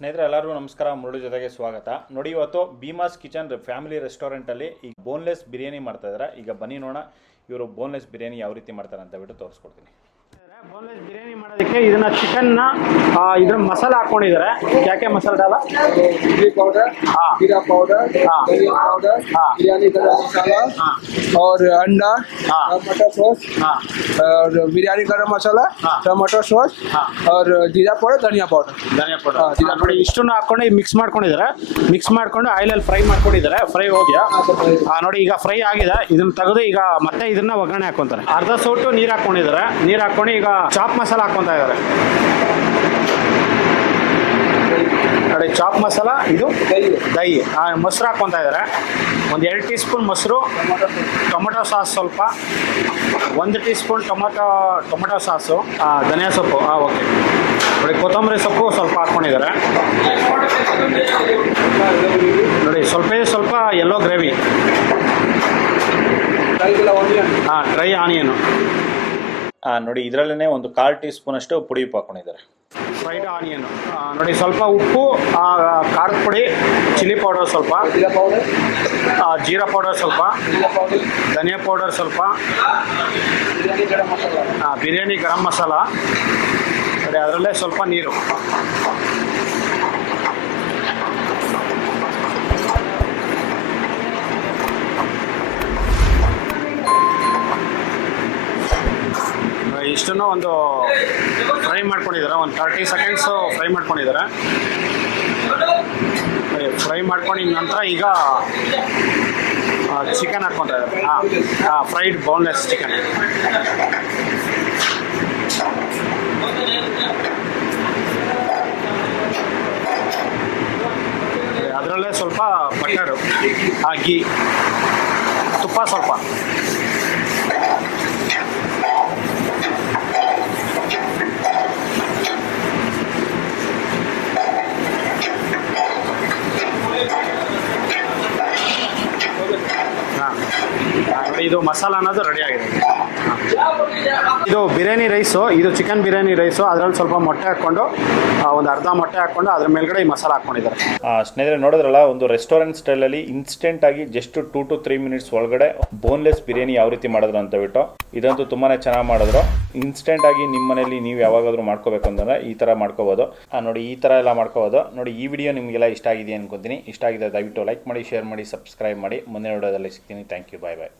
ಸ್ನೇಹಿತರೆ ಎಲ್ಲರಿಗೂ ನಮಸ್ಕಾರ. ಮುರುಳು ಜೊತೆಗೆ ಸ್ವಾಗತ. ನೋಡಿ, ಇವತ್ತು ಭೀಮಾಸ್ ಕಿಚನ್ ಫ್ಯಾಮಿಲಿ ರೆಸ್ಟೋರೆಂಟಲ್ಲಿ ಈಗ ಬೋನ್ಲೆಸ್ ಬಿರಿಯಾನಿ ಮಾಡ್ತಾ ಇದ್ದಾರೆ. ಈಗ ಬನ್ನಿ ನೋಡೋಣ ಇವರು ಬೋನ್ಲೆಸ್ ಬಿರಿಯಾನಿ ಯಾವ ರೀತಿ ಮಾಡ್ತಾರೆ ಅಂತ ಬಿಟ್ಟು ತೋರಿಸ್ಕೊಡ್ತೀನಿ. ಬೋನ್ಲೆಸ್ ಬಿರಿಯಾನಿ ಮಾಡೋದಕ್ಕೆ ಇದನ್ನ ಚಿಕನ್ನ ಇದ್ರ ಮಸಾಲ ಹಾಕೊಂಡಿದ್ದಾರೆ. ಯಾಕೆ ಮಸಾಲ डाला? चिली पाउडर, जीरा पाउडर, धनिया पाउडर, बिरयानी गरम मसाला और अंडा, टमाटर सॉस और बिरयानी गरम मसाला, टमाटर सॉस और जीरा पाउडर, धनिया पाउडर. ನೋಡಿ ಇಷ್ಟನ್ನು ಹಾಕೊಂಡು ಮಿಕ್ಸ್ ಮಾಡ್ಕೊಂಡಿದ್ದಾರೆ. ಮಿಕ್ಸ್ ಮಾಡ್ಕೊಂಡು ಆಯಿಲಲ್ಲಿ ಫ್ರೈ ಮಾಡ್ಕೊಂಡಿದ್ದಾರೆ. ಫ್ರೈ ಹೋಗ್ಯಾ ನೋಡಿ, ಈಗ ಫ್ರೈ ಆಗಿದೆ. ಇದನ್ನ ತೆಗೆದು ಈಗ ಮತ್ತೆ ಇದನ್ನ ಒಗ್ಗರಣೆ ಹಾಕೊಂತಾರೆ. ಅರ್ಧ ಸೌಟು ನೀರು ಹಾಕೊಂಡಿದ್ದಾರೆ. ನೀರು ಹಾಕೊಂಡು ಈಗ ಚಾಪ್ ಮಸಾಲ ಹಾಕೊಂತ ಇದ್ದಾರೆ. ನೋಡಿ, ಚಾಪ್ ಮಸಾಲ, ಇದು ದಹಿ, ಮೊಸರು ಹಾಕ್ಕೊತಾ ಇದ್ದಾರೆ. ಒಂದು 2 ಟೀ ಸ್ಪೂನ್ ಮೊಸರು, ಟೊಮೊಟೊ ಸಾಸ್ ಸ್ವಲ್ಪ, 1 ಟೀ ಸ್ಪೂನ್ ಟೊಮೊಟೊ ಸಾಸು, ಧನಿಯಾ ಸೊಪ್ಪು, ಓಕೆ. ನೋಡಿ, ಕೊತ್ತಂಬರಿ ಸೊಪ್ಪು ಸ್ವಲ್ಪ ಹಾಕ್ಕೊಂಡಿದ್ದಾರೆ. ನೋಡಿ, ಸ್ವಲ್ಪ ಯೆಲ್ಲೋ ಗ್ರೇವಿ, ಡ್ರೈ ಆನಿಯನು. ನೋಡಿ, ಇದರಲ್ಲೇ ಒಂದು 1/4 ಟೀ ಸ್ಪೂನ್ ಅಷ್ಟು ಪುಡಿ ಉಪ್ಪು ಹಾಕೊಂಡಿದ್ದಾರೆ. Fried onion. ನೋಡಿ, ಸ್ವಲ್ಪ ಉಪ್ಪು, ಖಾರದ ಪುಡಿ, ಚಿಲ್ಲಿ ಪೌಡರ್ ಸ್ವಲ್ಪ, ಜೀರಾ ಪೌಡರ್ ಸ್ವಲ್ಪ, ಧನಿಯಾ ಪೌಡರ್ ಸ್ವಲ್ಪ, ಬಿರಿಯಾನಿ ಗರಂ ಮಸಾಲ. ನೋಡಿ, ಅದರಲ್ಲೇ ಸ್ವಲ್ಪ ನೀರು. ಇಷ್ಟನ್ನು ಒಂದು ಫ್ರೈ ಮಾಡ್ಕೊಂಡಿದ್ದಾರೆ. ಒಂದು 30 ಸೆಕೆಂಡ್ಸು ಫ್ರೈ ಮಾಡ್ಕೊಂಡಿದ್ದಾರೆ. ಫ್ರೈ ಮಾಡ್ಕೊಂಡಿದ ನಂತರ ಈಗ ಚಿಕನ್ ಹಾಕ್ಕೊತಾ ಇದ್ದಾರೆ. Fried boneless chicken. ಅದರಲ್ಲೇ ಸ್ವಲ್ಪ ಬಟರು, ಗೀ, ತುಪ್ಪ ಸ್ವಲ್ಪ. ಇದು ಮಸಾಲ ಅನ್ನೋದು ರೆಡಿ ಆಗಿದೆ. ಇದು ಬಿರಿಯಾನಿ ರೈಸು, ಇದು ಚಿಕನ್ ಬಿರಿಯಾನಿ ರೈಸು. ಅದರಲ್ಲಿ ಸ್ವಲ್ಪ ಮೊಟ್ಟೆ ಹಾಕ್ಕೊಂಡು, ಒಂದು ಅರ್ಧ ಮೊಟ್ಟೆ ಹಾಕ್ಕೊಂಡು ಅದ್ರ ಮೇಲ್ಗಡೆ ಈ ಮಸಾಲ ಹಾಕ್ಕೊಂಡಿದ್ದಾರೆ. ಸ್ನೇಹಿತರೆ ನೋಡಿದ್ರಲ್ಲ, ಒಂದು ರೆಸ್ಟೋರೆಂಟ್ ಸ್ಟೈಲಲ್ಲಿ ಇನ್ಸ್ಟೆಂಟ್ ಆಗಿ ಜಸ್ಟ್ 2 to 3 ಮಿನಿಟ್ಸ್ ಒಳಗಡೆ ಬೋನ್ಲೆಸ್ ಬಿರಿಯಾನಿ ಯಾವ ರೀತಿ ಮಾಡಿದ್ರು ಅಂತ ಬಿಟ್ಟು, ಇದಂತೂ ತುಂಬಾ ಚೆನ್ನಾಗಿ ಮಾಡಿದ್ರು. ಇನ್ಸ್ಟೆಂಟ್ ಆಗಿ ನಿಮ್ಮ ಮನೇಲಿ ನೀವು ಯಾವಾಗಾದ್ರೂ ಮಾಡ್ಕೋಬೇಕು ಅಂತಂದ್ರೆ ಈ ಥರ ಮಾಡ್ಕೋಬೋದು. ನೋಡಿ, ಈ ಥರ ಎಲ್ಲ ಮಾಡ್ಕೋಬೋದು. ನೋಡಿ, ಈ ವಿಡಿಯೋ ನಿಮಗೆಲ್ಲ ಇಷ್ಟ ಆಗಿದೆ ಅನ್ಕೊತೀನಿ. ಇಷ್ಟ ಆಗಿದೆ ದಯವಿಟ್ಟು ಲೈಕ್ ಮಾಡಿ, ಶೇರ್ ಮಾಡಿ, ಸಬ್ಸ್ಕ್ರೈಬ್ ಮಾಡಿ. ಮುಂದಿನ ವಿಡಿಯೋದಲ್ಲಿ ಸಿಗ್ತೀನಿ. Thank you. Bye bye.